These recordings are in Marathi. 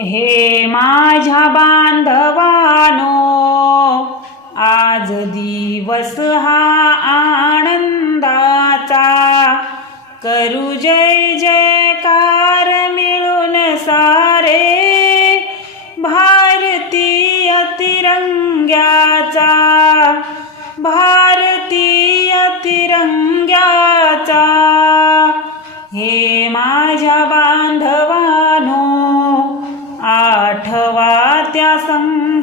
हे माझ्या बांधवानो आज दिवस हा आनंदाचा. करू जय जयकार मिळून सारे भारतीय तिरंग्याचा. भा आठवा त्या संघर्षाला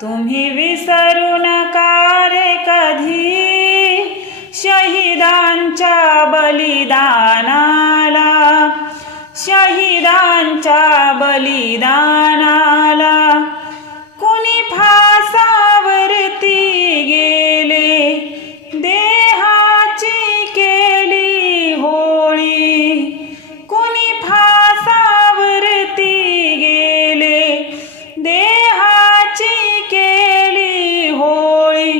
तुम्ही विसरू नका रे कधी शहिदांच्या बलिदानाला. शहिदांच्या बलिदानाला. देहाची केली होळी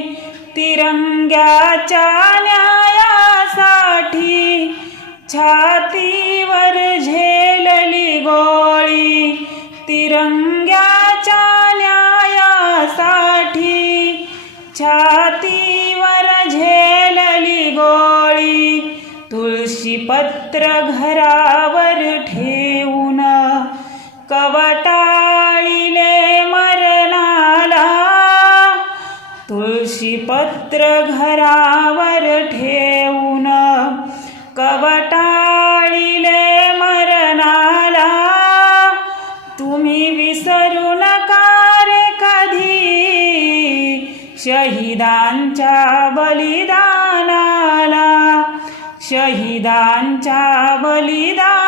तिरंग्याच्या न्यायासाठी छातीवर झेलली गोळी तिरंग्याच्या न्यायासाठी छातीवर झेलली गोळी तुळशी पत्र घरावर ठेवून कवटाळी तुळशीपत्र घरावर ठेवून कवटाळीले मरणाला तुम्ही विसरू नका रे कधी शहिदांच्या बलिदानाला शहिदांच्या बलिदान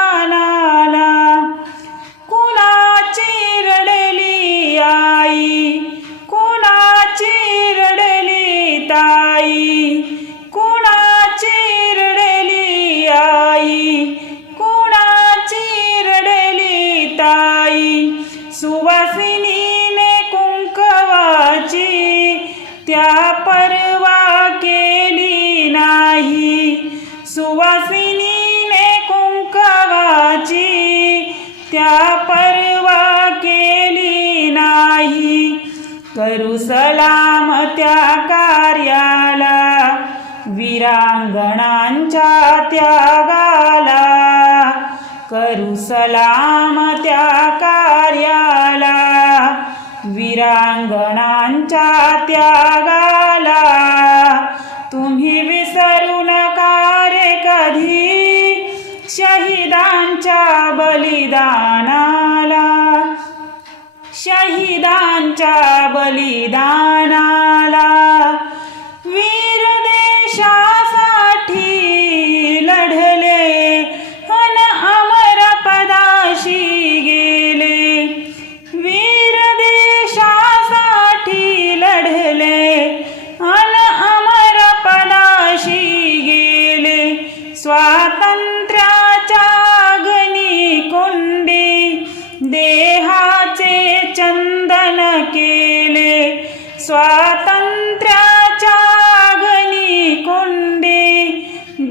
परवा केली नाही. सुवासिनीने कुंकवाची त्या परवा केली नाही. करू सलाम त्या कार्याला विरांगणांच्या त्यागाला. करू सलाम त्या कार्याला वीरांगणांच्या त्यागाला तुम्ही विसरू नका रे कधी शहीदांच्या बलिदानाला. शहीदांच्या बलिदानाला.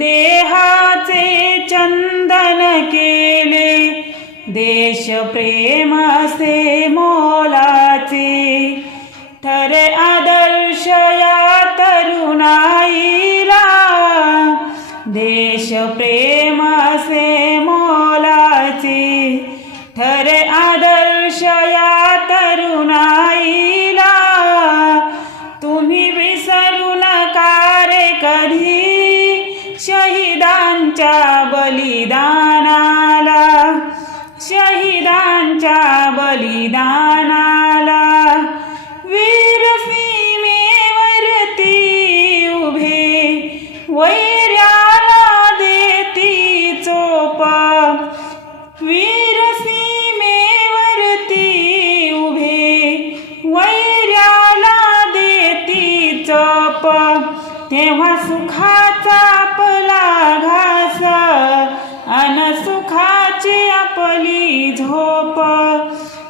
देहाचे चंदन केले. देश प्रेम से मोलाचे. ठरे आदर्श या तरुणाईला. देश प्रेम से मोलाचे. ठरे आदर्श या तरुणाई चोप तेव्हा सुखाचा आपला घास अन सुखाची आपली झोप.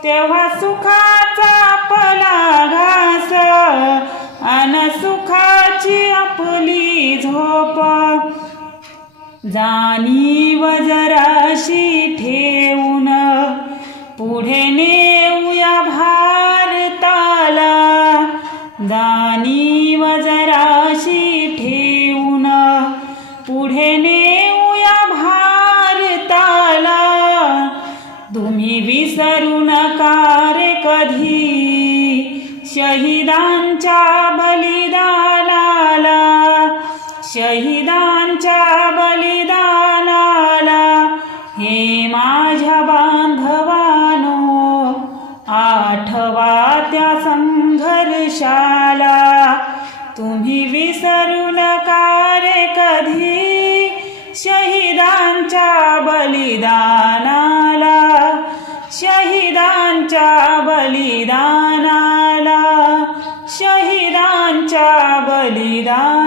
तेव्हा सुखाचा आपला घास अन सुखाची आपली झोप. जाणीव जराशी ठेवून पुढे ने पुढे नेऊया भारताला. तुम्ही विसरू नका रे कधी. शहिदांच्या बलिदानाला शहिदांच्या बलिदानाला हे माझ्या बांधवानो आठवा त्या संघर्षाला. तुम्ही विसरू नका रे कधी शहीदांच्या बलिदानाला शहीदांच्या बलिदानाला शहीदांच्या बलिदान